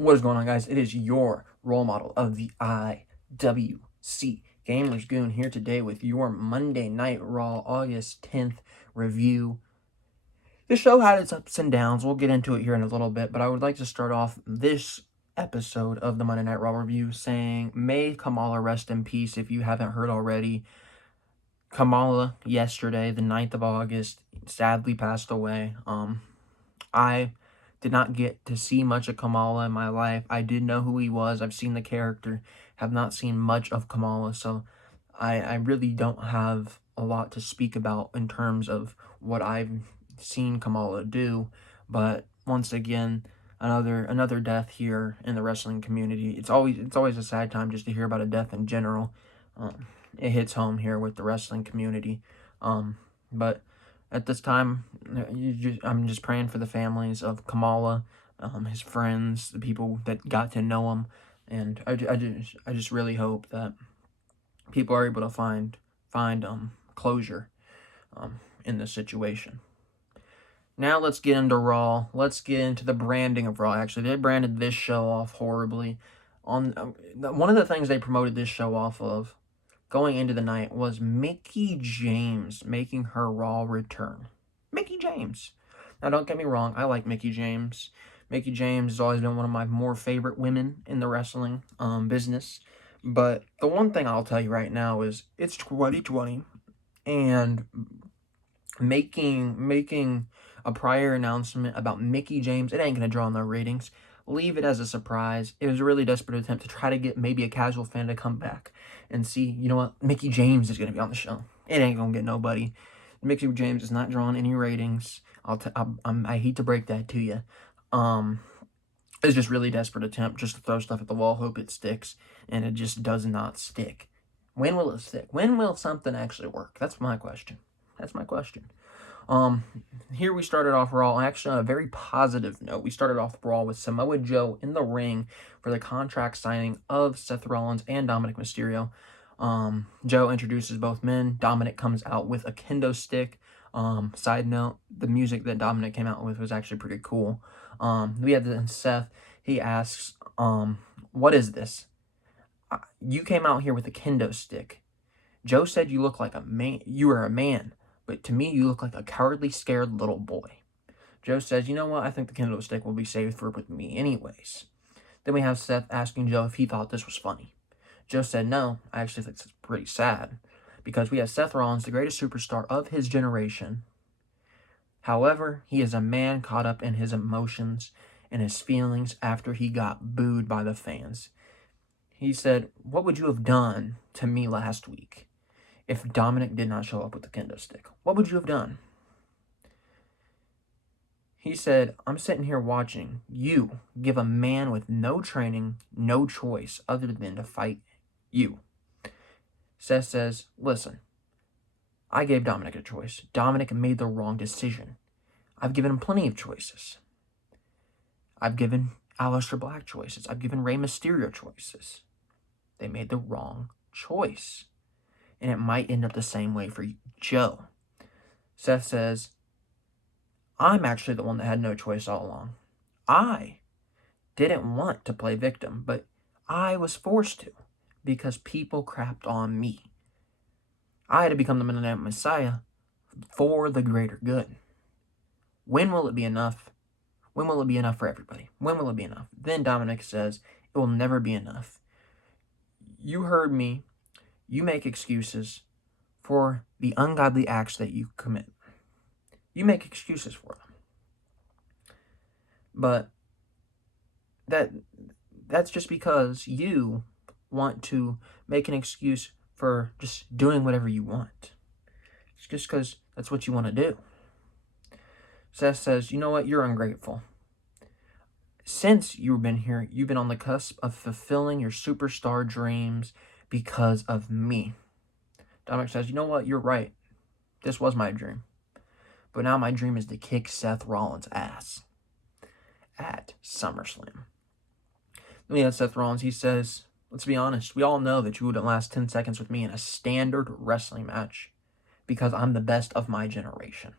What is going on, guys? It is your role model of the IWC Gamers Goon here today with your Monday Night Raw August 10th review. The show had its ups and downs. We'll get into it here in a little bit, but I would like to start off this episode of the Monday Night Raw review saying, may Kamala rest in peace if you haven't heard already. Kamala, yesterday, the 9th of August, sadly passed away. I did not get to see much of Kamala in my life. I did know who he was. I've seen the character. Have not seen much of Kamala, so I really don't have a lot to speak about in terms of what I've seen Kamala do. But once again, another death here in the wrestling community. It's always a sad time just to hear about a death in general. It hits home here with the wrestling community. But at this time, I'm just praying for the families of Kamala, his friends, the people that got to know him, and I just really hope that people are able to find closure in this situation. Now let's get into Raw. Let's get into the branding of Raw. Actually, they branded this show off horribly. One of the things they promoted this show off of going into the night was Mickie James making her Raw return. Mickie James. Now, don't get me wrong. I like Mickie James. Mickie James has always been one of my more favorite women in the wrestling business. But the one thing I'll tell you right now is it's 2020, and making a prior announcement about Mickie James, it ain't going to draw no ratings. Leave it as a surprise. It was a really desperate attempt to try to get maybe a casual fan to come back and see, you know what, Mickie James is going to be on the show. It ain't going to get nobody. Mickie James is not drawing any ratings. I hate to break that to you. It's just really desperate attempt just to throw stuff at the wall, hope it sticks, and it just does not stick. When will it stick? When will something actually work? That's my question. Here we started off Raw, actually on a very positive note. We started off Raw with Samoa Joe in the ring for the contract signing of Seth Rollins and Dominic Mysterio. Joe introduces both men. Dominic comes out with a kendo stick. Side note, the music that Dominic came out with was actually pretty cool. We had Seth. He asks, what is this? You came out here with a kendo stick. Joe said you look like a man. You are a man. But to me, you look like a cowardly, scared little boy. Joe says, you know what? I think the kendo stick will be safe with me anyways. Then we have Seth asking Joe if he thought this was funny. Joe said, no, I actually think it's pretty sad. Because we have Seth Rollins, the greatest superstar of his generation. However, he is a man caught up in his emotions and his feelings after he got booed by the fans. He said, what would you have done to me last week if Dominic did not show up with the kendo stick? What would you have done? He said, I'm sitting here watching you give a man with no training, no choice other than to fight you. Seth says, listen, I gave Dominic a choice. Dominic made the wrong decision. I've given him plenty of choices. I've given Aleister Black choices. I've given Rey Mysterio choices. They made the wrong choice. And it might end up the same way for Joe. Seth says, I'm actually the one that had no choice all along. I didn't want to play victim, but I was forced to because people crapped on me. I had to become the Midnight Messiah for the greater good. When will it be enough? When will it be enough for everybody? When will it be enough? Then Dominic says, it will never be enough. You heard me. You make excuses for the ungodly acts that you commit. You make excuses for them. But that's just because you want to make an excuse for just doing whatever you want. It's just because that's what you want to do. Seth says, you know what? You're ungrateful. Since you've been here, you've been on the cusp of fulfilling your superstar dreams because of me. Dominic says, you know what? You're right. This was my dream. But now my dream is to kick Seth Rollins' ass at SummerSlam. Then we had Seth Rollins. He says, let's be honest. We all know that you wouldn't last 10 seconds with me in a standard wrestling match because I'm the best of my generation.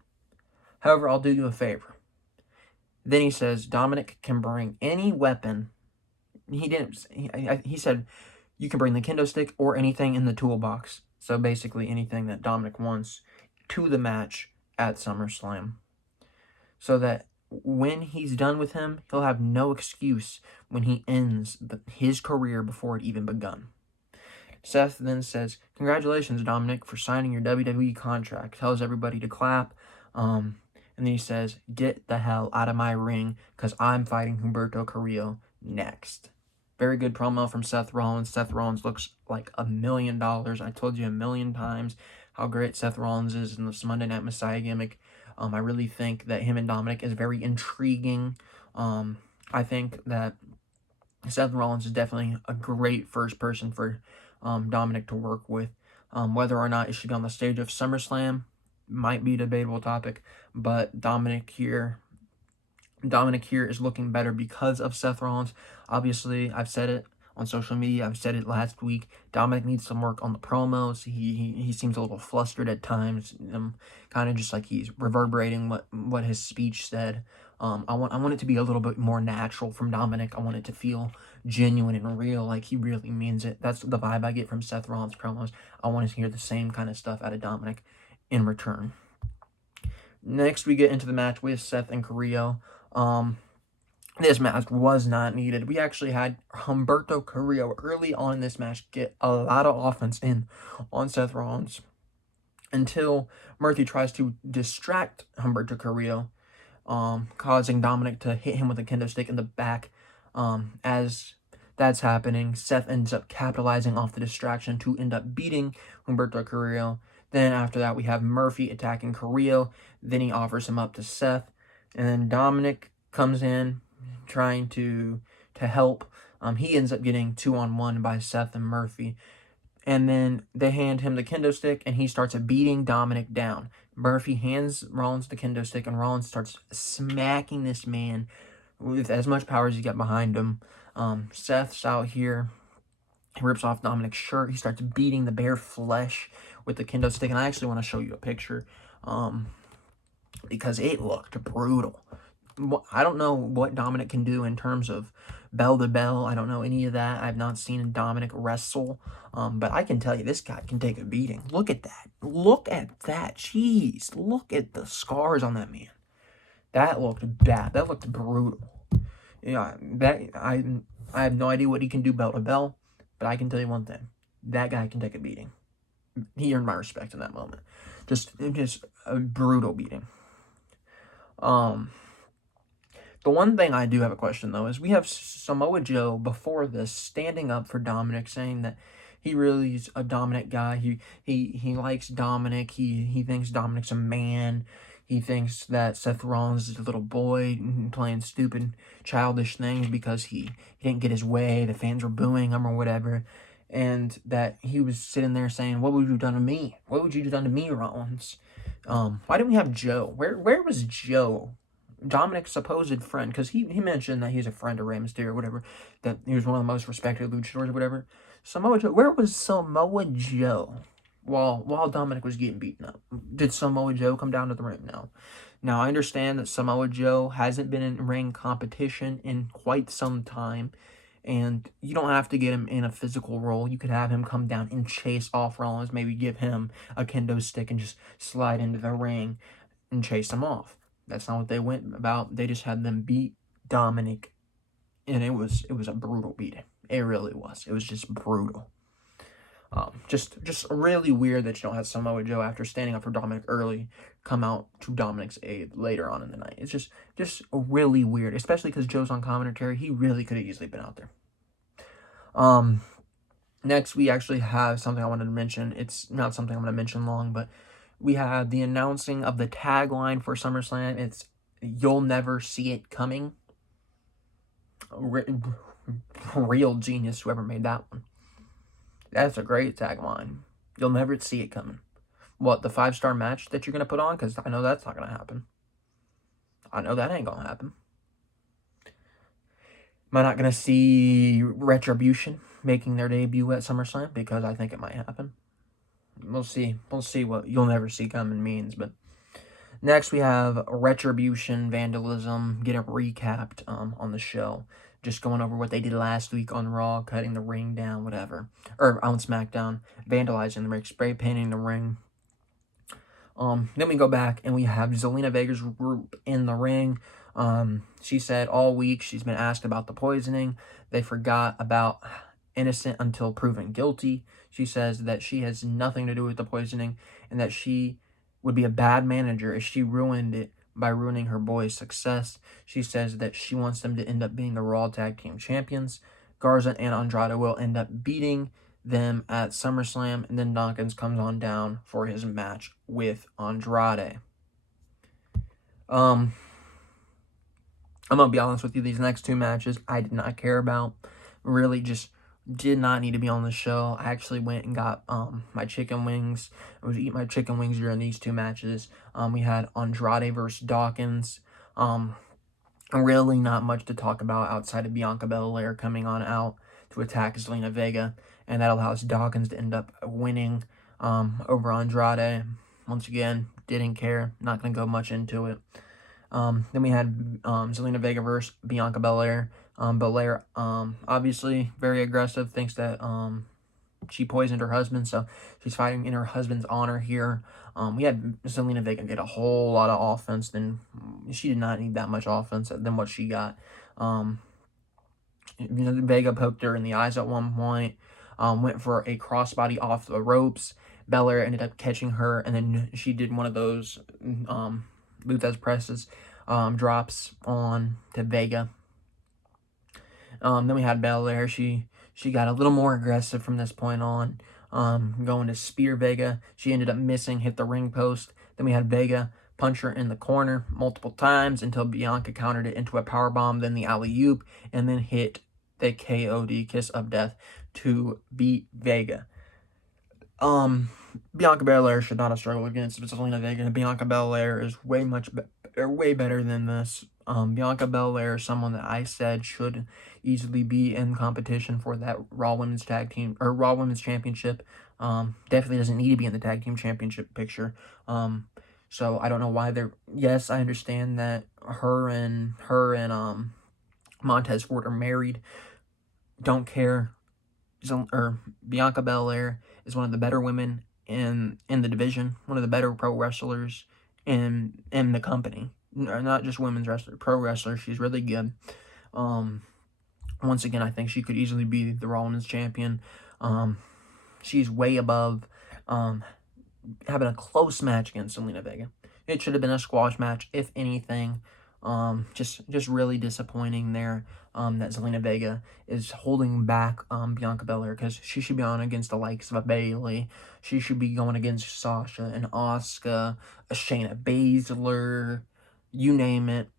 However, I'll do you a favor. Then he says, Dominic can bring any weapon he didn't. He said you can bring the kendo stick or anything in the toolbox. So basically anything that Dominic wants to the match at SummerSlam, so that when he's done with him, he'll have no excuse when he ends his career before it even begun. Seth then says, "Congratulations, Dominic, for signing your WWE contract." Tells everybody to clap. And then he says, "Get the hell out of my ring, because I'm fighting Humberto Carrillo next." Very good promo from Seth Rollins. Seth Rollins looks like $1 million. I told you 1,000,000 times how great Seth Rollins is in this Monday Night Messiah gimmick. I really think that him and Dominic is very intriguing. I think that Seth Rollins is definitely a great first person for Dominic to work with. Whether or not it should be on the stage of SummerSlam might be a debatable topic, but Dominic here is looking better because of Seth Rollins. Obviously, I've said it on social media. I've said it last week. Dominic needs some work on the promos. He seems a little flustered at times, kind of just like he's reverberating what his speech said. I want it to be a little bit more natural from Dominic. I want it to feel genuine and real, like he really means it. That's the vibe I get from Seth Rollins promos. I want to hear the same kind of stuff out of Dominic in return. Next, we get into the match with Seth and Carrillo. This match was not needed. We actually had Humberto Carrillo early on in this match get a lot of offense in on Seth Rollins until Murphy tries to distract Humberto Carrillo, causing Dominic to hit him with a kendo stick in the back. As that's happening, Seth ends up capitalizing off the distraction to end up beating Humberto Carrillo. Then after that, we have Murphy attacking Carrillo. Then he offers him up to Seth. And then Dominic comes in trying to help. He ends up getting 2-on-1 by Seth and Murphy. And then they hand him the kendo stick, and he starts beating Dominic down. Murphy hands Rollins the kendo stick, and Rollins starts smacking this man with as much power as he got behind him. Seth's out here. He rips off Dominic's shirt. He starts beating the bare flesh with the kendo stick. And I actually want to show you a picture because it looked brutal. I don't know what Dominic can do in terms of bell to bell. I don't know any of that. I've not seen Dominic wrestle. But I can tell you this guy can take a beating. Look at that. Look at that. Jeez. Look at the scars on that man. That looked bad. That looked brutal. Yeah, I have no idea what he can do bell to bell, but I can tell you one thing. That guy can take a beating. He earned my respect in that moment. Just a brutal beating. The one thing I do have a question, though, is we have Samoa Joe before this standing up for Dominic, saying that he really is a Dominic guy. He likes Dominic. He thinks Dominic's a man. He thinks that Seth Rollins is a little boy playing stupid, childish things because he didn't get his way. The fans were booing him or whatever. And that he was sitting there saying, "What would you have done to me? What would you have done to me, Rollins?" Why didn't we have Joe? Where was Joe? Dominic's supposed friend, because he mentioned that he's a friend of Rey Mysterio or whatever, that he was one of the most respected luchadors or whatever. Samoa Joe, where was Samoa Joe while Dominic was getting beaten up? Did Samoa Joe come down to the ring? No. Now, I understand that Samoa Joe hasn't been in ring competition in quite some time, and you don't have to get him in a physical role. You could have him come down and chase off Rollins, maybe give him a kendo stick and just slide into the ring and chase him off. That's not what they went about. They just had them beat Dominic, and it was a brutal beating. It really was. It was just brutal. Just really weird that you don't have Samoa Joe, after standing up for Dominic early, come out to Dominic's aid later on in the night. It's just really weird, especially because Joe's on commentary. He really could have easily been out there. Next, we actually have something I wanted to mention. It's not something I'm going to mention long, but we have the announcing of the tagline for SummerSlam. It's "You'll never see it coming." Real genius, whoever made that one. That's a great tagline. You'll never see it coming. What, the 5-star match that you're going to put on? Because I know that's not going to happen. I know that ain't going to happen. Am I not going to see Retribution making their debut at SummerSlam? Because I think it might happen. We'll see. We'll see what "you'll never see coming" means. But next we have Retribution Vandalism getting recapped on the show. just going over what they did last week on Raw, cutting the ring down, whatever. Or on SmackDown, vandalizing the ring, spray painting the ring. Then we go back and we have Zelina Vega's group in the ring. She said all week she's been asked about the poisoning. They forgot about innocent until proven guilty. She says that she has nothing to do with the poisoning and that she would be a bad manager if she ruined it by ruining her boys' success. She says that she wants them to end up being the Raw Tag Team Champions. Garza and Andrade will end up beating them at SummerSlam, and then Dawkins comes on down for his match with Andrade. I'm gonna be honest with you, these next two matches I did not care about. Really just did not need to be on the show. I actually went and got my chicken wings. I was eating my chicken wings during these two matches. We had Andrade versus Dawkins. Really not much to talk about outside of Bianca Belair coming on out to attack Zelina Vega, and that allows Dawkins to end up winning over Andrade. Once again, didn't care. Not going to go much into it. Then we had Zelina Vega versus Bianca Belair. Belair, obviously very aggressive, thinks that she poisoned her husband, so she's fighting in her husband's honor here. We had Zelina Vega get a whole lot of offense. Then she did not need that much offense than what she got. Vega poked her in the eyes at one point, went for a crossbody off the ropes. Belair ended up catching her, and then she did one of those Luthez presses, drops on to Vega. Then we had Belair. She got a little more aggressive from this point on, going to spear Vega. She ended up missing, hit the ring post. Then we had Vega punch her in the corner multiple times until Bianca countered it into a powerbomb, then the alley-oop, and then hit the KOD, Kiss of Death, to beat Vega. Bianca Belair should not have struggled against Zelina Vega. Bianca Belair is way better than this. Bianca Belair is someone that I said should easily be in competition for that Raw Women's Tag Team or Raw Women's Championship. Definitely doesn't need to be in the Tag Team Championship picture. So I don't know why they're. Yes, I understand that her and Montez Ford are married. Don't care. Bianca Belair is one of the better women in the division, one of the better pro wrestlers in the company. Not just women's wrestler, pro wrestler. She's really good. Once again, I think she could easily be the Raw Women's Champion. She's way above having a close match against Zelina Vega. It should have been a squash match, if anything. Just really disappointing there. That Zelina Vega is holding back Bianca Belair, because she should be on against the likes of a Bayley. She should be going against Sasha and Asuka, a Shayna Baszler, you name it,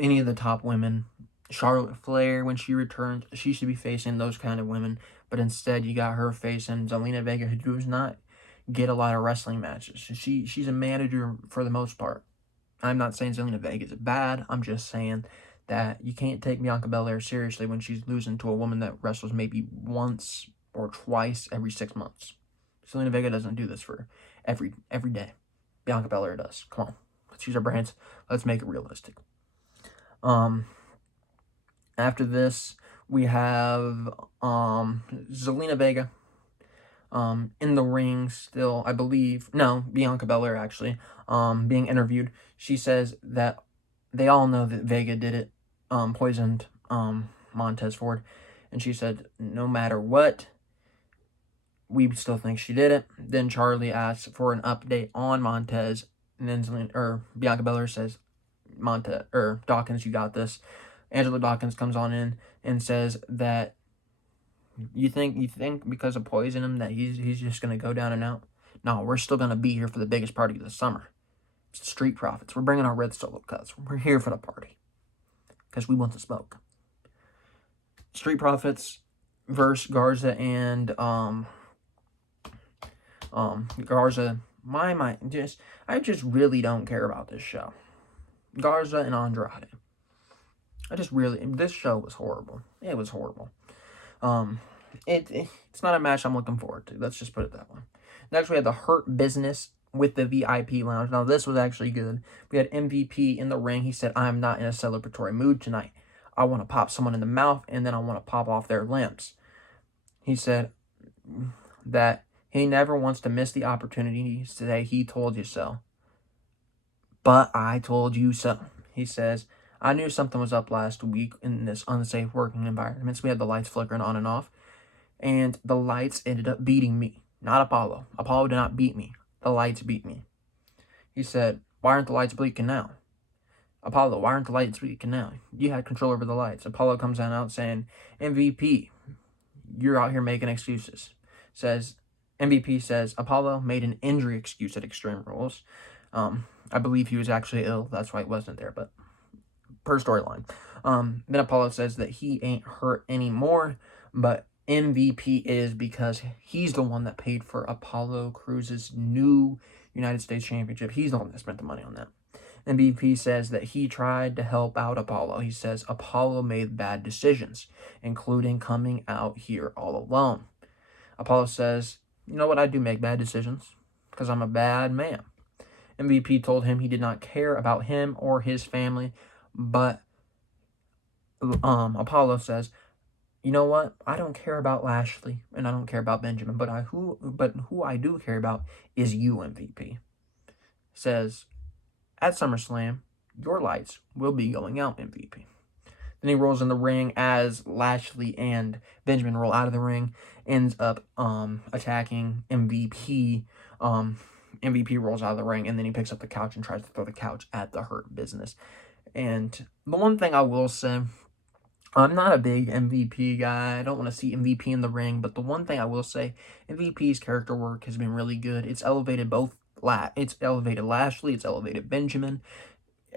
any of the top women. Charlotte Flair, when she returns, she should be facing those kind of women. But instead, you got her facing Zelina Vega, who does not get a lot of wrestling matches. She's a manager for the most part. I'm not saying Zelina Vega is bad. I'm just saying that you can't take Bianca Belair seriously when she's losing to a woman that wrestles maybe once or twice every 6 months. Zelina Vega doesn't do this for every day. Bianca Belair does. Come on. Let's use our brains. Let's make it realistic. After this, we have Zelina Vega in the ring still, I believe. No, Bianca Belair actually, being interviewed. She says that they all know that Vega did it, poisoned Montez Ford. And she said, no matter what, we still think she did it. Then Charlie asks for an update on Montez. And then Bianca Belair says, Dawkins, you got this. Angela Dawkins comes on in and says that you think because of poison him that he's just gonna go down and out? No, we're still gonna be here for the biggest party of the summer. It's the Street Profits. We're bringing our red solo cuts. We're here for the party because we want to smoke. Street Profits versus Garza and Garza. I just really don't care about this show. Garza and Andrade. This show was horrible. It was horrible. It's not a match I'm looking forward to. Let's just put it that way. Next, we had the Hurt Business with the VIP Lounge. Now, this was actually good. We had MVP in the ring. He said, I'm not in a celebratory mood tonight. I want to pop someone in the mouth, and then I want to pop off their limbs. He said that he never wants to miss the opportunity to say he told you so. But I told you so. He says, I knew something was up last week in this unsafe working environment. So we had the lights flickering on and off. And the lights ended up beating me. Not Apollo. Apollo did not beat me. The lights beat me. He said, why aren't the lights blinking now? Apollo, why aren't the lights blinking now? You had control over the lights. Apollo comes out saying, MVP, you're out here making excuses. MVP says, Apollo made an injury excuse at Extreme Rules. I believe he was actually ill. That's why he wasn't there, but per storyline. Then Apollo says that he ain't hurt anymore, but MVP is because he's the one that paid for Apollo Crews's new United States Championship. He's the one that spent the money on that. MVP says that he tried to help out Apollo. He says Apollo made bad decisions, including coming out here all alone. Apollo says, you know what, I do make bad decisions because I'm a bad man. MVP told him he did not care about him or his family, but Apollo says, you know what, I don't care about Lashley and I don't care about Benjamin, but who I do care about is you, MVP. Says, at SummerSlam, your lights will be going out, MVP. Then he rolls in the ring as Lashley and Benjamin roll out of the ring, ends up attacking MVP. MVP rolls out of the ring, and then he picks up the couch and tries to throw the couch at the Hurt Business. And the one thing I will say, I'm not a big MVP guy. I don't want to see MVP in the ring, but the one thing I will say, MVP's character work has been really good. It's elevated it's elevated Lashley, it's elevated Benjamin.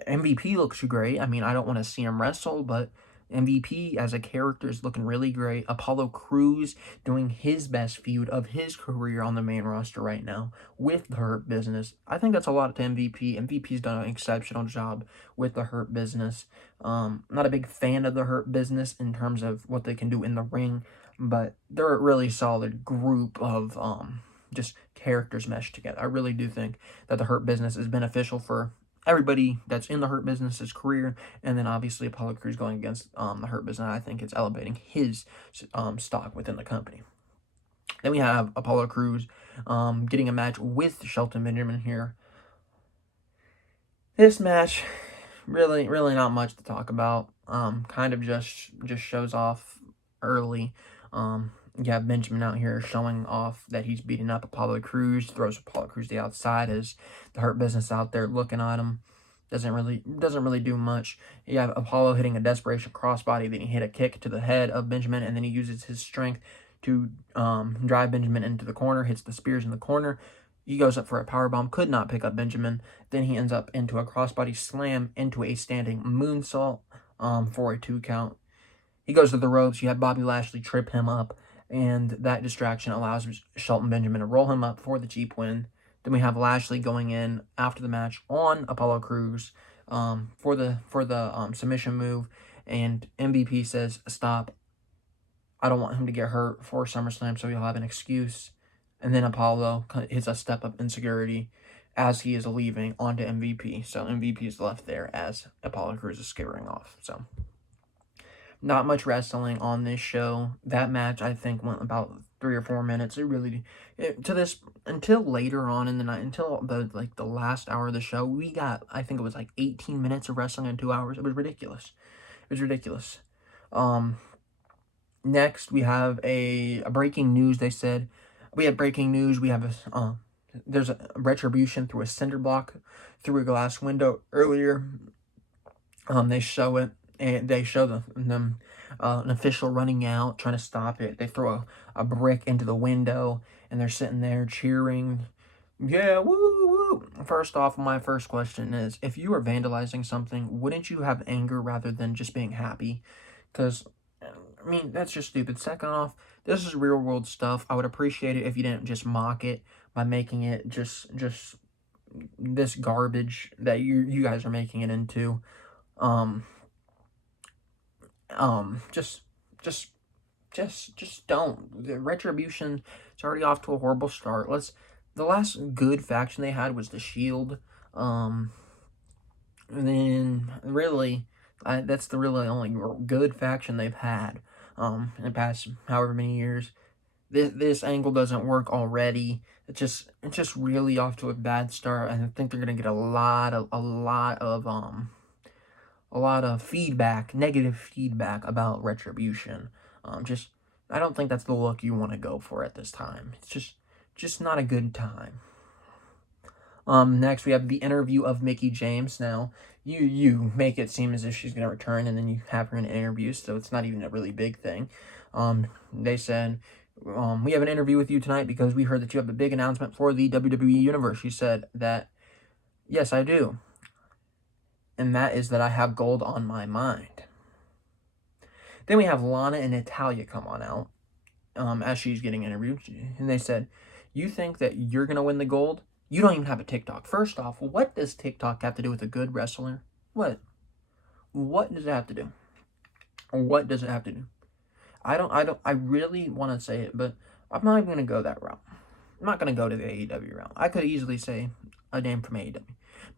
MVP looks great. I mean, I don't want to see him wrestle, but MVP as a character is looking really great. Apollo Crews doing his best feud of his career on the main roster right now with the Hurt Business. I think that's a lot to MVP. MVP's done an exceptional job with the Hurt Business. Not a big fan of the Hurt Business in terms of what they can do in the ring, but they're a really solid group of just characters meshed together. I really do think that the Hurt Business is beneficial for everybody that's in the Hurt Business's career, and then obviously Apollo Crews going against the Hurt Business. I think it's elevating his stock within the company. Then we have Apollo Crews getting a match with Shelton Benjamin here. This match, really not much to talk about. Kind of just shows off early. You have Benjamin out here showing off that he's beating up Apollo Crews, throws Apollo Crews to the outside as the Hurt Business out there looking at him. Doesn't really do much. You have Apollo hitting a desperation crossbody, then he hit a kick to the head of Benjamin, and then he uses his strength to drive Benjamin into the corner, hits the spears in the corner. He goes up for a powerbomb, could not pick up Benjamin. Then he ends up into a crossbody slam into a standing moonsault for a 2 count. He goes to the ropes. You have Bobby Lashley trip him up, and that distraction allows Shelton Benjamin to roll him up for the cheap win. Then we have Lashley going in after the match on Apollo Crews for the submission move, and MVP says, stop. I don't want him to get hurt for SummerSlam, so he'll have an excuse. And then Apollo hits a step-up insecurity as he is leaving onto MVP. So MVP is left there as Apollo Crews is skittering off. So not much wrestling on this show. That match, I think, went about 3 or 4 minutes. Until later on in the night, until the last hour of the show, we got, I think it was 18 minutes of wrestling in 2 hours. It was ridiculous. Next, we have a breaking news. They said, we have breaking news. We have there's a Retribution through a cinder block through a glass window earlier. They show it. And they show them an official running out, trying to stop it. They throw a brick into the window, and they're sitting there cheering. Yeah, woo, woo. First off, my first question is, if you are vandalizing something, wouldn't you have anger rather than just being happy? Because, I mean, that's just stupid. Second off, this is real world stuff. I would appreciate it if you didn't just mock it by making it just this garbage that you guys are making it into. Just don't. The Retribution, it's already off to a horrible start. The last good faction they had was the Shield. And then really That's the really only good faction they've had in the past however many years. This angle doesn't work already. It's just really off to a bad start. I think they're gonna get a lot of feedback, negative feedback about Retribution. I don't think that's the look you want to go for at this time. It's just not a good time. Next we have the interview of Mickie James. Now, you make it seem as if she's gonna return, and then you have her in an interview, so it's not even a really big thing. They said, we have an interview with you tonight because we heard that you have a big announcement for the WWE Universe. She said that, yes, I do. And that is that I have gold on my mind. Then we have Lana and Natalya come on out as she's getting interviewed. And they said, you think that you're going to win the gold? You don't even have a TikTok. First off, what does TikTok have to do with a good wrestler? What? What does it have to do? What does it have to do? I really want to say it, but I'm not even going to go that route. I'm not going to go to the AEW route. I could easily say a name from AEW.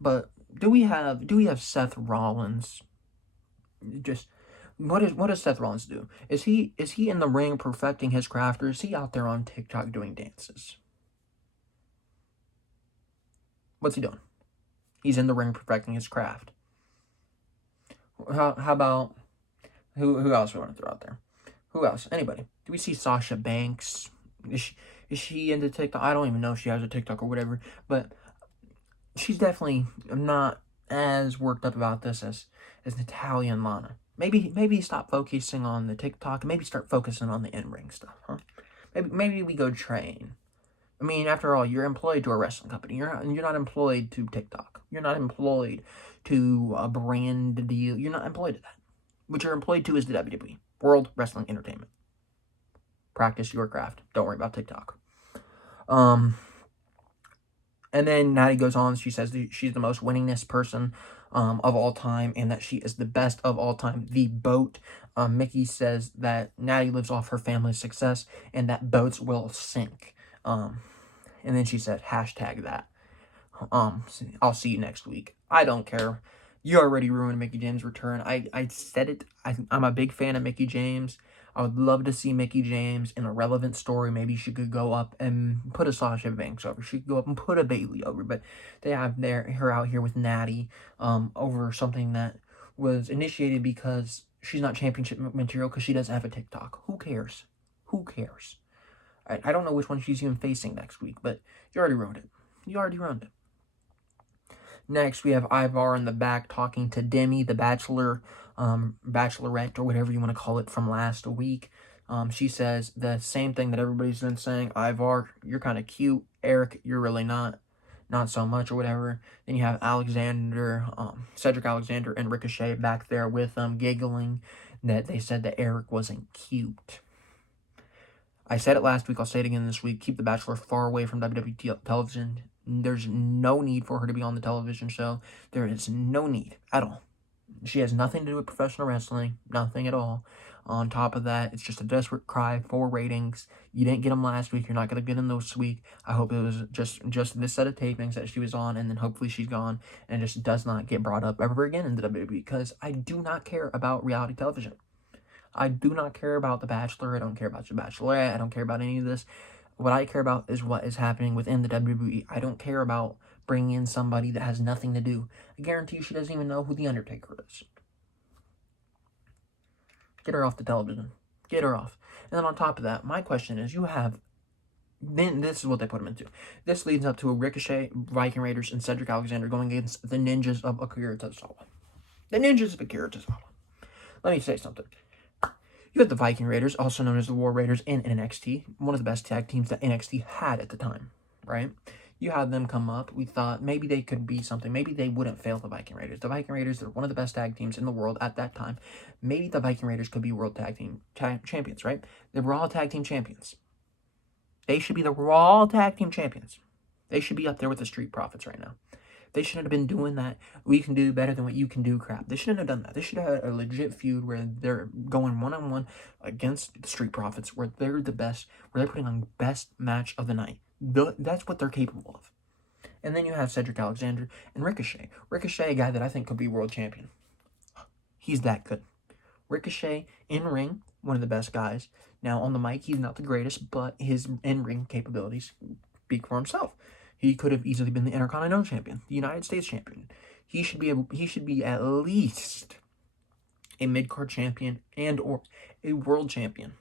But do we have Seth Rollins? Just what does Seth Rollins do? Is he in the ring perfecting his craft, or is he out there on TikTok doing dances? What's he doing? He's in the ring perfecting his craft. How about who else we want to throw out there? Who else? Anybody? Do we see Sasha Banks? Is she into TikTok? I don't even know if she has a TikTok or whatever, but she's definitely not as worked up about this as Natalya and Lana. Maybe stop focusing on the TikTok and maybe start focusing on the in-ring stuff, huh? Maybe we go train. I mean, after all, you're employed to a wrestling company. You're not employed to TikTok. You're not employed to a brand deal. You're not employed to that. What you're employed to is the WWE, World Wrestling Entertainment. Practice your craft. Don't worry about TikTok. And then Natty goes on. She says that she's the most winningest person of all time, and that she is the best of all time. The boat. Mickie says that Natty lives off her family's success, and that boats will sink. And then she said, hashtag that. I'll see you next week. I don't care. You already ruined Mickie James' return. I said it. I'm a big fan of Mickie James. I would love to see Mickie James in a relevant story. Maybe she could go up and put a Sasha Banks over. She could go up and put a Bayley over. But they have her out here with Natty over something that was initiated because she's not championship material because she doesn't have a TikTok. Who cares? Who cares? I don't know which one she's even facing next week, but you already ruined it. You already ruined it. Next, we have Ivar in the back talking to Demi, the bachelor, bachelorette, or whatever you want to call it, from last week. She says the same thing that everybody's been saying. Ivar, you're kind of cute. Eric, you're really not so much, or whatever. Then you have Alexander, Cedric Alexander, and Ricochet back there with them, giggling that they said that Eric wasn't cute. I said it last week, I'll say it again this week. Keep the Bachelor far away from WWE television. There's no need for her to be on the television show. There is no need at all. She has nothing to do with professional wrestling. Nothing at all. On top of that, it's just a desperate cry for ratings. You didn't get them last week. You're not going to get them this week. I hope it was just this set of tapings that she was on, and then hopefully she's gone and just does not get brought up ever again in the WWE, because I do not care about reality television. I do not care about The Bachelor. I don't care about The Bachelorette. I don't care about any of this. What I care about is what is happening within the WWE. I don't care about bringing in somebody that has nothing to do. I guarantee you she doesn't even know who The Undertaker is. Get her off the television. Get her off. And then on top of that, my question is, then this is what they put him into. This leads up to a Ricochet, Viking Raiders, and Cedric Alexander going against the Ninjas of Akira Tozawa. The Ninjas of Akira Tozawa. Let me say something. You had the Viking Raiders, also known as the War Raiders, in NXT, one of the best tag teams that NXT had at the time, right? You had them come up. We thought maybe they could be something. Maybe they wouldn't fail the Viking Raiders. The Viking Raiders are one of the best tag teams in the world at that time. Maybe the Viking Raiders could be world tag team champions, right? The Raw tag team champions. They should be the Raw tag team champions. They should be up there with the Street Profits right now. They shouldn't have been doing that. We can do better than what you can do crap. They shouldn't have done that. They should have had a legit feud where they're going one-on-one against the Street Profits, where they're the best, where they're putting on the best match of the night. That's what they're capable of. And then you have Cedric Alexander and Ricochet. Ricochet, a guy that I think could be world champion. He's that good. Ricochet, in-ring, one of the best guys. Now, on the mic, he's not the greatest, but his in-ring capabilities speak for himself. He could have easily been the Intercontinental Champion, the United States Champion. He should be at least a mid-card champion and or a world champion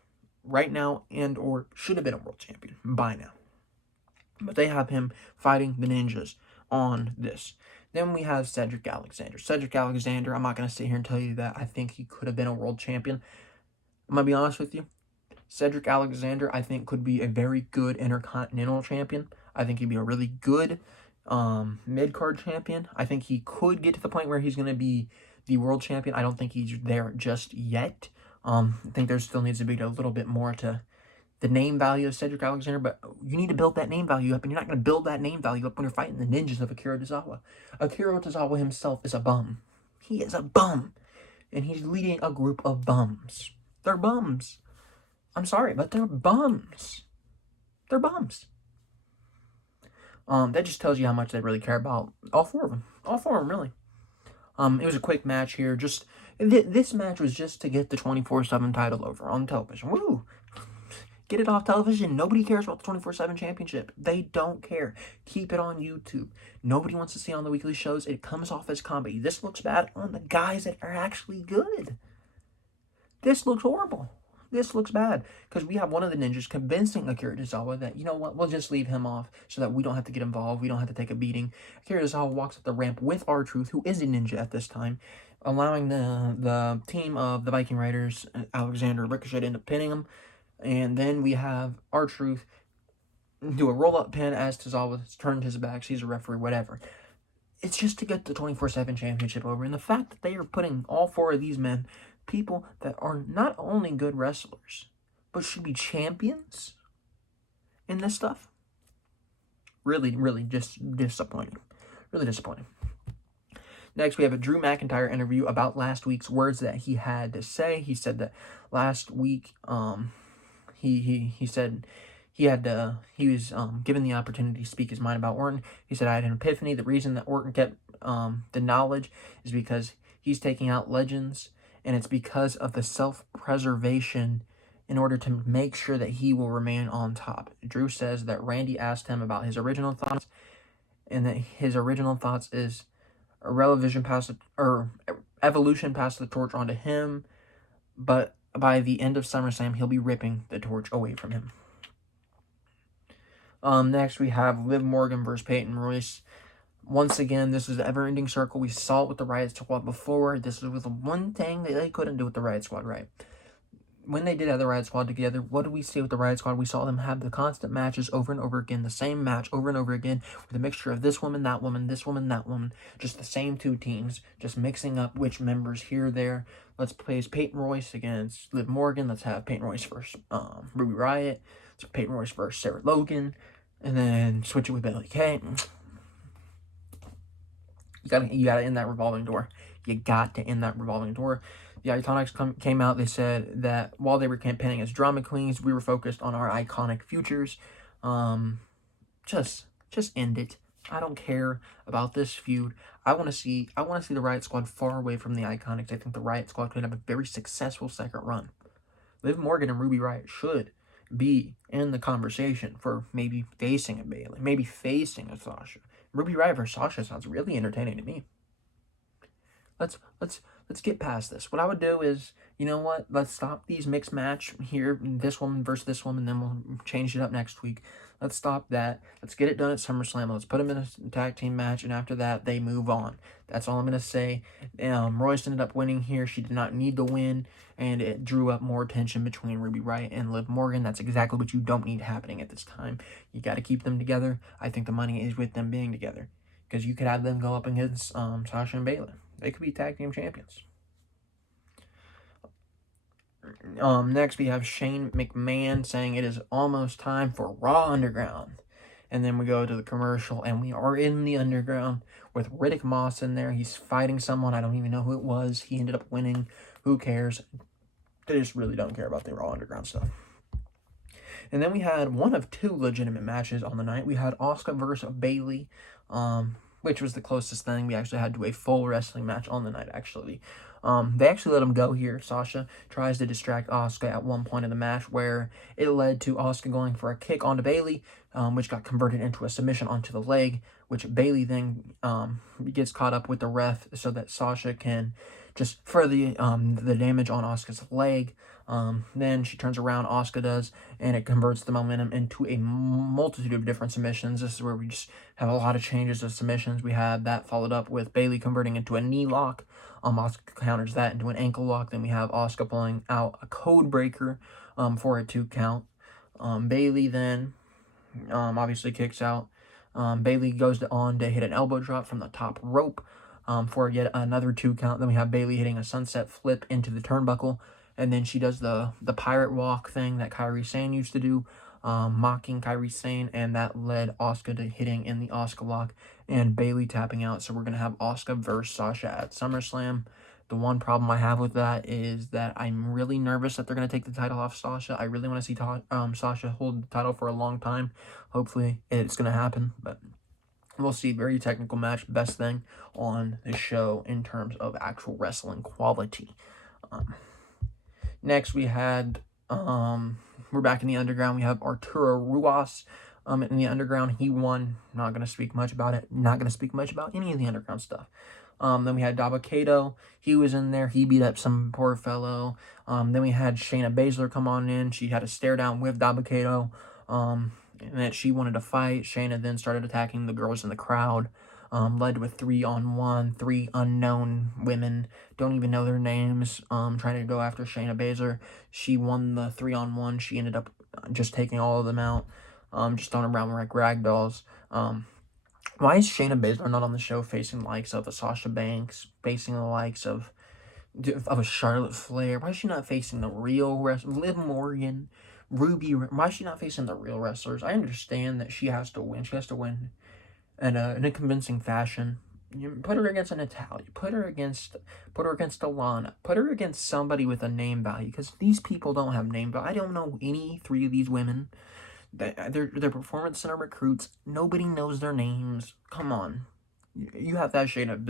right now, and or should have been a world champion by now. But they have him fighting the ninjas on this. Then we have Cedric Alexander. Cedric Alexander, I'm not going to sit here and tell you that I think he could have been a world champion. I'm going to be honest with you. Cedric Alexander, I think, could be a very good Intercontinental Champion. I think he'd be a really good mid-card champion. I think he could get to the point where he's going to be the world champion. I don't think he's there just yet. I think there still needs to be a little bit more to the name value of Cedric Alexander, but you need to build that name value up, and you're not going to build that name value up when you're fighting the ninjas of Akira Tozawa. Akira Tozawa himself is a bum. He is a bum, and he's leading a group of bums. They're bums. I'm sorry, but they're bums. They're bums. That just tells you how much they really care about all four of them. All four of them, really. It was a quick match here. Just this match was just to get the 24/7 title over on television. Woo! Get it off television. Nobody cares about the 24/7 championship. They don't care. Keep it on YouTube. Nobody wants to see it on the weekly shows. It comes off as comedy. This looks bad on the guys that are actually good. This looks horrible. This looks bad. Because we have one of the ninjas convincing Akira Tozawa that, you know what, we'll just leave him off so that we don't have to get involved. We don't have to take a beating. Akira Tozawa walks up the ramp with R-Truth, who is a ninja at this time, allowing the team of the Viking Raiders, Alexander and Ricochet, to end up pinning him. And then we have R-Truth do a roll-up pin as Tozawa turned his back. He's a referee, whatever. It's just to get the 24/7 championship over. And the fact that they are putting all four of these men, people that are not only good wrestlers, but should be champions in this stuff, really, really just disappointing. Really disappointing. Next, we have a Drew McIntyre interview about last week's words that he had to say. He said that last week, he said he was given the opportunity to speak his mind about Orton. He said, I had an epiphany. The reason that Orton kept the knowledge is because he's taking out legends, and it's because of the self-preservation in order to make sure that he will remain on top. Drew says that Randy asked him about his original thoughts, and that his original thoughts is evolution passed the torch onto him, but by the end of SummerSlam, he'll be ripping the torch away from him. Next, we have Liv Morgan versus Payton Royce. Once again, this is the ever-ending circle. We saw it with the Riot Squad before. This is the one thing that they couldn't do with the Riot Squad, right? When they did have the Riot Squad together, what did we see with the Riot Squad? We saw them have the constant matches over and over again, the same match over and over again, with a mixture of this woman, that woman, this woman, that woman, just the same two teams, just mixing up which members here, there. Let's place Payton Royce against Liv Morgan. Let's have Payton Royce versus Ruby Riott. Let's Payton Royce versus Sarah Logan. And then switch it with Bayley Kay. You gotta end that revolving door. You got to end that revolving door. The Iconics came out. They said that while they were campaigning as drama queens, we were focused on our iconic futures. Just end it. I don't care about this feud. I want to see the Riot Squad far away from the Iconics. I think the Riot Squad could have a very successful second run. Liv Morgan and Ruby Riott should be in the conversation for maybe facing a Bayley, maybe facing a Sasha. Ruby Riott versus Sasha sounds really entertaining to me. Let's get past this. What I would do is, you know what? Let's stop these mixed match here, this woman versus this woman, then we'll change it up next week. Let's stop that. Let's get it done at SummerSlam. Let's put them in a tag team match, and after that, they move on. That's all I'm going to say. Royce ended up winning here. She did not need the win, and it drew up more tension between Ruby Riott and Liv Morgan. That's exactly what you don't need happening at this time. You got to keep them together. I think the money is with them being together, because you could have them go up against Sasha and Bayley. They could be tag team champions. Next, we have Shane McMahon saying it is almost time for Raw Underground. And then we go to the commercial, and we are in the Underground with Riddick Moss in there. He's fighting someone. I don't even know who it was. He ended up winning. Who cares? They just really don't care about the Raw Underground stuff. And then we had one of two legitimate matches on the night. We had Asuka versus Bayley, which was the closest thing we actually had to a full wrestling match on the night, actually. They actually let him go here. Sasha tries to distract Asuka at one point in the match where it led to Asuka going for a kick onto Bayley, which got converted into a submission onto the leg, which Bayley then gets caught up with the ref so that Sasha can just further the damage on Asuka's leg. Then she turns around, Asuka does, and it converts the momentum into a multitude of different submissions. This is where we just have a lot of changes of submissions. We have that followed up with Bayley converting into a knee lock. Asuka counters that into an ankle lock. Then we have Asuka pulling out a code breaker for a 2 count. Bayley then obviously kicks out. Bayley goes on to hit an elbow drop from the top rope for yet another 2 count. Then we have Bayley hitting a sunset flip into the turnbuckle. And then she does the pirate walk thing that Kairi Sane used to do, mocking Kairi Sane, and that led Asuka to hitting in the Asuka lock and Bayley tapping out. So we're going to have Asuka versus Sasha at SummerSlam. The one problem I have with that is that I'm really nervous that they're going to take the title off Sasha. I really want to see Sasha hold the title for a long time. Hopefully it's going to happen, but we'll see. Very technical match. Best thing on the show in terms of actual wrestling quality. Next, we had, we're back in the underground. We have Arturo Ruas in the underground. He won. Not going to speak much about it. Not going to speak much about any of the underground stuff. Then we had Dabba-Kato. He was in there. He beat up some poor fellow. Then we had Shayna Baszler come on in. She had a stare down with Dabba-Kato. And that she wanted to fight. Shayna then started attacking the girls in the crowd. Led with 3-on-1, 3 unknown women, don't even know their names, trying to go after Shayna Baszler. She won the 3-on-1. She ended up just taking all of them out, just throwing them around like ragdolls. Why is Shayna Baszler not on the show facing the likes of a Sasha Banks, facing the likes of a Charlotte Flair? Why is she not facing the real wrestlers? Liv Morgan, Ruby, why is she not facing the real wrestlers? I understand that she has to win. She has to win in a convincing fashion. You put her against a Natalya, put her against a Lana, put her against somebody with a name value, because these people don't have name value. I don't know any 3 of these women. They're performance center recruits. Nobody knows their names. Come on. You have that Shayna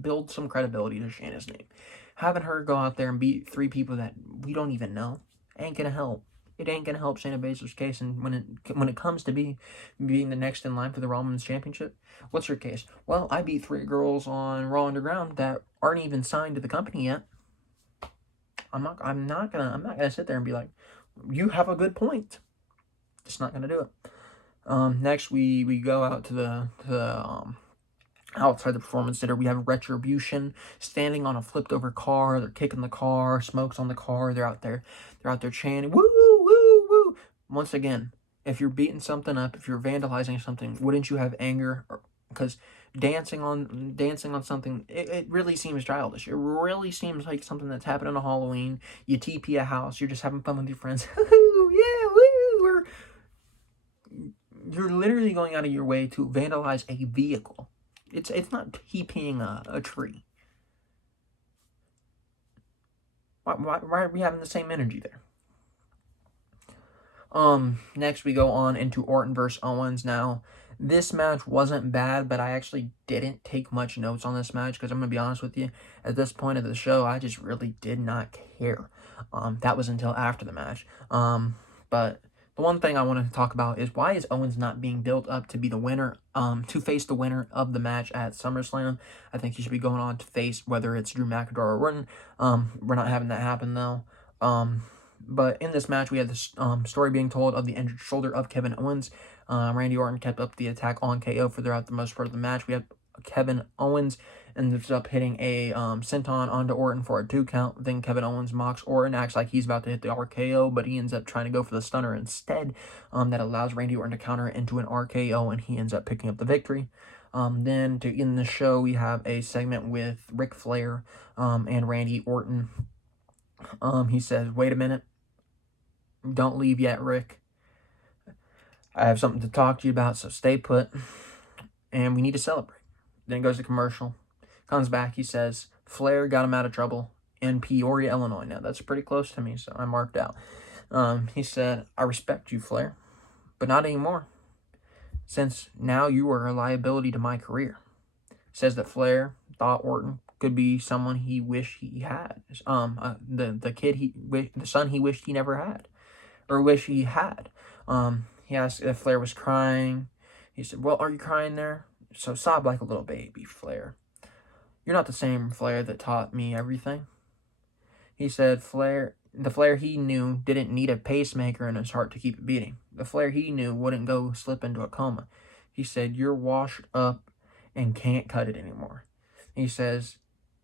build some credibility to Shayna's name. Having her go out there and beat 3 people that we don't even know ain't gonna help. It ain't going to help Shayna Baszler's case. And when it comes to being the next in line for the Raw Women's Championship, what's your case? Well, I beat 3 girls on Raw Underground that aren't even signed to the company yet. I'm not gonna sit there and be like, you have a good point. Just not gonna do it. Next we go out to the outside the performance center. We have Retribution standing on a flipped over car. They're kicking the car, smoke's on the car. They're out there chanting, woo, woo, woo. Once again, if you're beating something up, if you're vandalizing something, wouldn't you have anger? Because dancing on something, it really seems childish. It really seems like something that's happening on Halloween. You TP a house, you're just having fun with your friends. Yeah, woo. You're literally going out of your way to vandalize a vehicle. It's not TPing a tree. Why are we having the same energy there? Next we go on into Orton versus Owens. Now, this match wasn't bad, but I actually didn't take much notes on this match because I'm going to be honest with you, at this point of the show, I just really did not care. That was until after the match. But the one thing I want to talk about is why is Owens not being built up to be the winner, to face the winner of the match at SummerSlam? I think he should be going on to face whether it's Drew McIntyre or Orton. We're not having that happen though. But in this match, we had this story being told of the injured shoulder of Kevin Owens. Randy Orton kept up the attack on KO throughout the most part of the match. We had Kevin Owens ends up hitting a senton onto Orton for a 2 count. Then Kevin Owens mocks Orton, acts like he's about to hit the RKO, but he ends up trying to go for the stunner instead. That allows Randy Orton to counter into an RKO, and he ends up picking up the victory. Then to end the show, we have a segment with Ric Flair and Randy Orton. He says, "Wait a minute. Don't leave yet, Rick. I have something to talk to you about, so stay put. And we need to celebrate." Then goes to commercial. Comes back, he says, "Flair got him out of trouble in Peoria, Illinois." Now, that's pretty close to me, so I marked out. He said, "I respect you, Flair, but not anymore, since now you are a liability to my career." Says that Flair thought Orton Could be someone he wished he had. The son he wished he never had, or wish he had. He asked if Flair was crying. He said, "Well, are you crying there? So sob like a little baby, Flair. You're not the same Flair that taught me everything." He said the Flair he knew didn't need a pacemaker in his heart to keep it beating. The Flair he knew wouldn't go slip into a coma. He said, "You're washed up and can't cut it anymore." He says,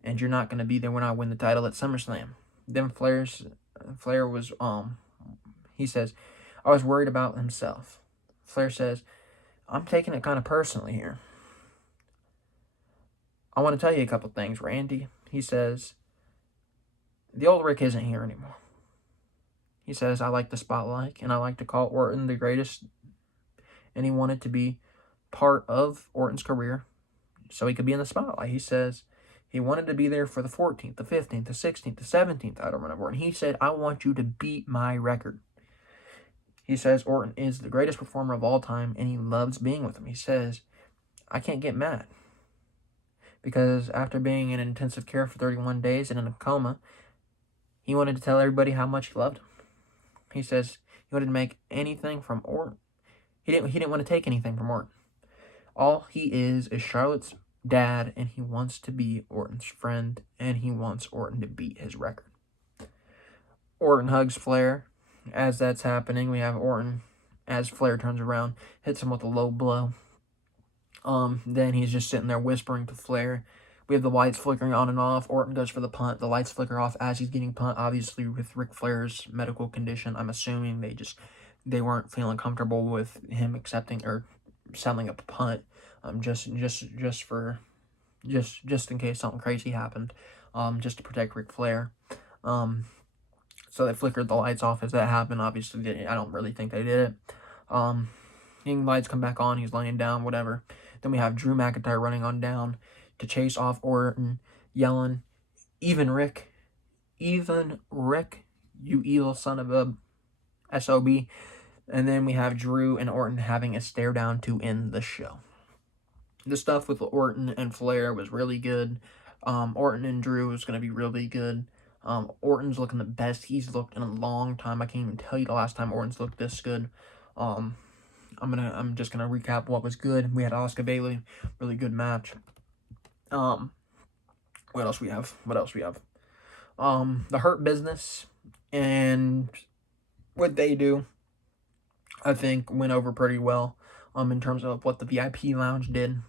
"And you're not going to be there when I win the title at SummerSlam." Then Flair was, he says, "I was worried about himself." Flair says, "I'm taking it kind of personally here. I want to tell you a couple things, Randy." He says, "The old Rick isn't here anymore." He says, "I like the spotlight, and I like to call Orton the greatest." And he wanted to be part of Orton's career so he could be in the spotlight. He says he wanted to be there for the 14th, the 15th, the 16th, the 17th title run of Orton. He said, "I want you to beat my record." He says Orton is the greatest performer of all time, and he loves being with him. He says, "I can't get mad." Because after being in intensive care for 31 days and in a coma, he wanted to tell everybody how much he loved him. He says he wanted to make anything from Orton. He didn't want to take anything from Orton. All he is Charlotte's dad, and he wants to be Orton's friend, and he wants Orton to beat his record. Orton hugs Flair. As that's happening, we have Orton, as Flair turns around, hits him with a low blow. Then he's just sitting there whispering to Flair. We have the lights flickering on and off. Orton goes for the punt. The lights flicker off as he's getting punt. Obviously, with Ric Flair's medical condition, I'm assuming they weren't feeling comfortable with him accepting or selling a punt. Just in case something crazy happened. Just to protect Ric Flair. So they flickered the lights off as that happened. Obviously, I don't really think they did it. Lights come back on. He's laying down, whatever. Then we have Drew McIntyre running on down to chase off Orton, yelling, even Rick, you evil son of a SOB." And then we have Drew and Orton having a stare down to end the show. The stuff with Orton and Flair was really good. Orton and Drew was going to be really good. Orton's looking the best he's looked in a long time. I can't even tell you the last time Orton's looked this good. I'm just gonna recap what was good. We had Asuka Bayley, really good match. What else we have? The Hurt Business and what they do, I think, went over pretty well. In terms of what the VIP lounge did.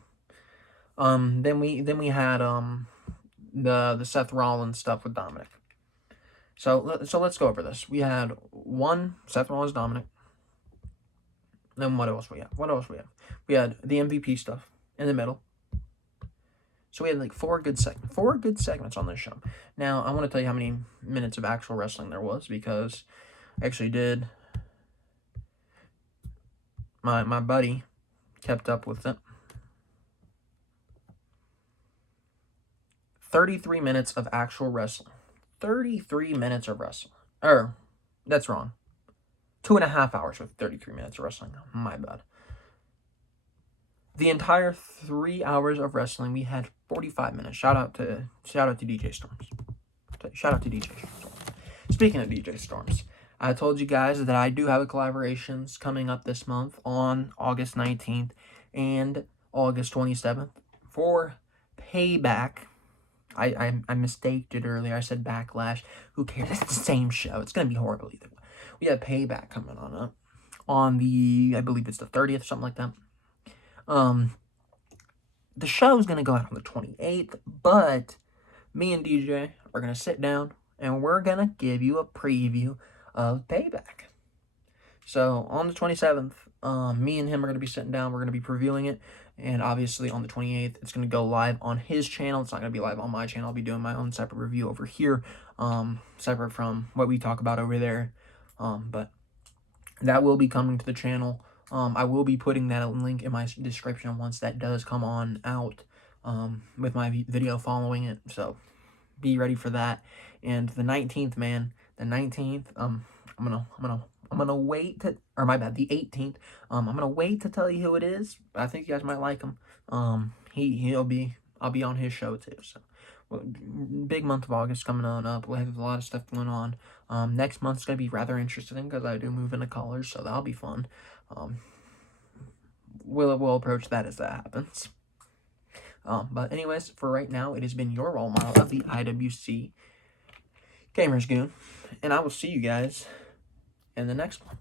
Then we had the Seth Rollins stuff with Dominic. So let's go over this. We had Seth Rollins, Dominic. Then what else we have? We had the MVP stuff in the middle. So we had like four good segments on this show. Now, I want to tell you how many minutes of actual wrestling there was, because I actually did. My buddy kept up with it. 33 minutes of actual wrestling. 33 minutes of wrestling. That's wrong. 2.5 hours with 33 minutes of wrestling. My bad. The entire 3 hours of wrestling, we had 45 minutes. Shout out to DJ Storms. Speaking of DJ Storms, I told you guys that I do have a collaborations coming up this month on August 19th and August 27th for Payback. I mistaked it earlier. I said Backlash. Who cares? It's the same show. It's going to be horrible either way. We have Payback coming on up on I believe it's the 30th, something like that. The show is going to go out on the 28th, but me and DJ are going to sit down and we're going to give you a preview of Payback. So on the 27th, me and him are going to be sitting down. We're going to be previewing it. And obviously on the 28th, it's going to go live on his channel. It's not going to be live on my channel. I'll be doing my own separate review over here, separate from what we talk about over there. But that will be coming to the channel. I will be putting that link in my description once that does come on out, with my video following it. So be ready for that. And the 19th, man, I'm gonna wait to, or my bad, the 18th. I'm gonna wait to tell you who it is. I think you guys might like him. I'll be on his show too. So big month of August coming on up. We have a lot of stuff going on. Next month's going to be rather interesting because I do move into college, so that'll be fun. We'll approach that as that happens. But anyways, for right now, it has been your role model of the IWC Gamers Goon, and I will see you guys in the next one.